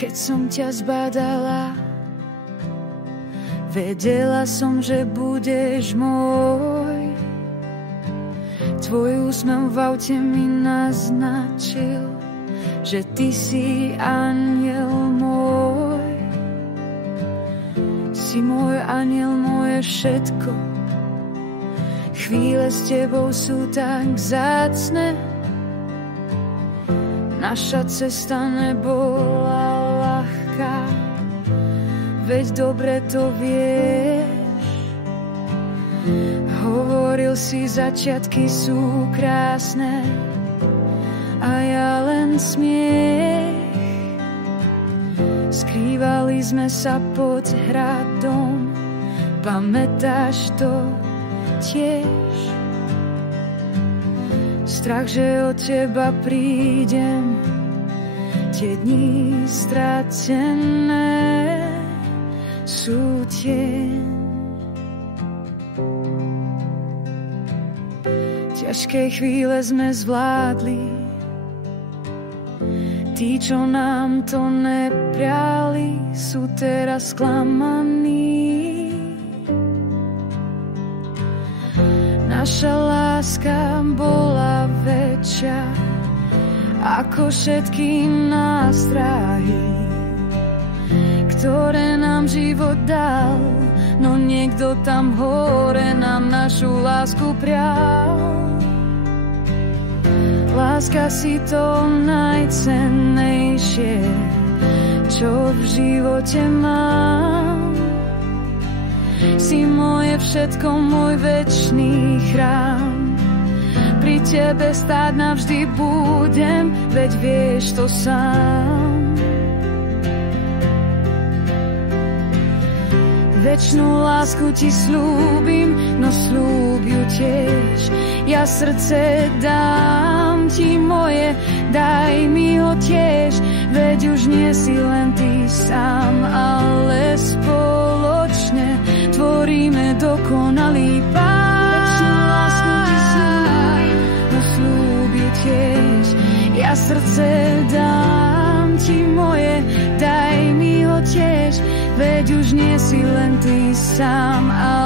Keď som ťa zbadala, vedela som, že budeš môj. Tvoj úsmev v aute mi naznačil, že ty si anjel môj. Si môj anjel, moje všetko. Chvíle s tebou sú tak vzácne. Naša cesta nebola ľahká, veď dobre to vieš. Hovoril si, začiatky sú krásne a ja len smiech. Skrývali sme sa pod hradom, pamätáš to tiež? Strach, že od teba prídem, tie dni stratené sú tieň. Ťažké chvíle sme zvládli, tí, čo nám to nepriali, sú teraz sklamaní. Naša láska bola väčšia ako všetky nástrahy, ktoré nám život dal, no niekto tam hore nám našu lásku prial. Láska si to najcennejšie, čo v živote mám. Si moje všetko, môj večný chrám. Pri tebe stáť navždy budem, veď vieš to sám. Večnú lásku ti slúbim, no slúb ju tiež. Ja srdce dám ti moje, daj mi ho tiež. Veď už nie si len ty sám, ale spoločne tvoríme dokonalý pár. Večnú lásku ti slúbim, no slúb ju tiež. Ja srdce dám ti moje, daj mi ho tiež. Veď už nie si len ty sám, ale